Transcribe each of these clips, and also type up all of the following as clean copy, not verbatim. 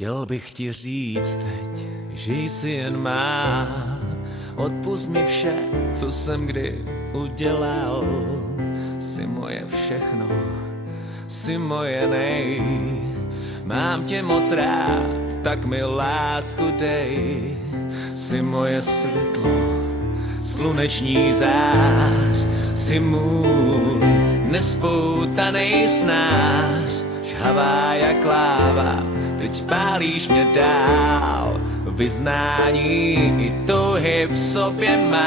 Chtěl bych ti říct teď, že jsi jen má. Odpusť mi vše, co jsem kdy udělal. Jsi moje všechno, jsi moje nej. Mám tě moc rád, tak mi lásku dej. Jsi moje světlo, sluneční zář. Jsi můj nespoutanej snář. Žhavá jak láva, teď pálíš mě dál. Vyznání i touhy v sobě mám.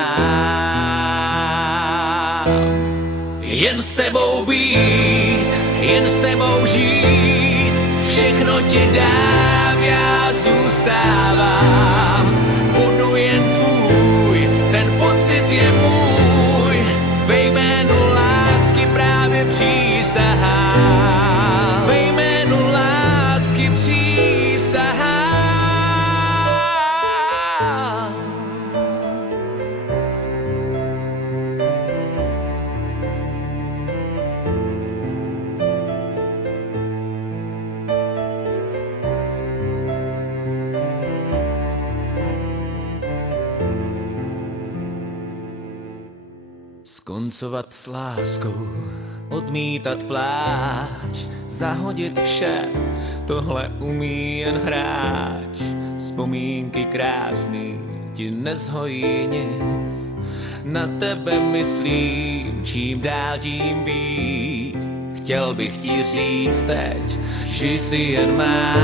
Jen s tebou být, jen s tebou žít. Všechno ti dám, já zůstávám. Budu jen tvůj, ten pocit je můj. Ve jménu lásky právě přísahám. Ve jménu lásky přísahám. Skoncovat s láskou, odmítat pláč, zahodit vše, tohle umí jen hráč. Vzpomínky krásný ti nezhojí nic, na tebe myslím čím dál tím víc. Chtěl bych ti říct teď, že jsi jen má.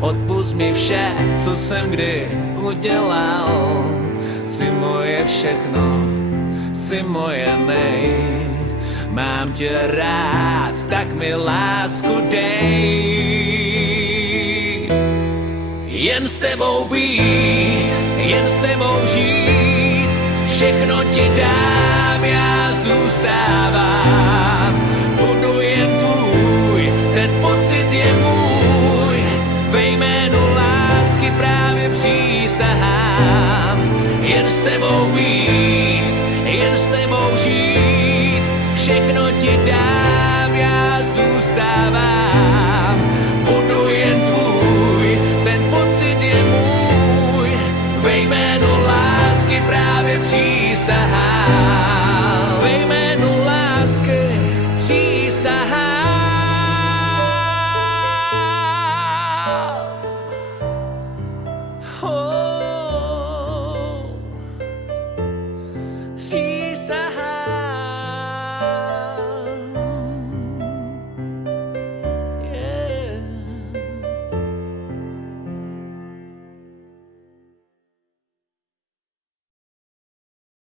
Odpusť mi vše, co jsem kdy udělal. Jsi moje všechno, jsi moje nej. Mám tě rád, tak mi lásku dej. Jen s tebou být, jen s tebou žít. Všechno ti dám, já zůstávám.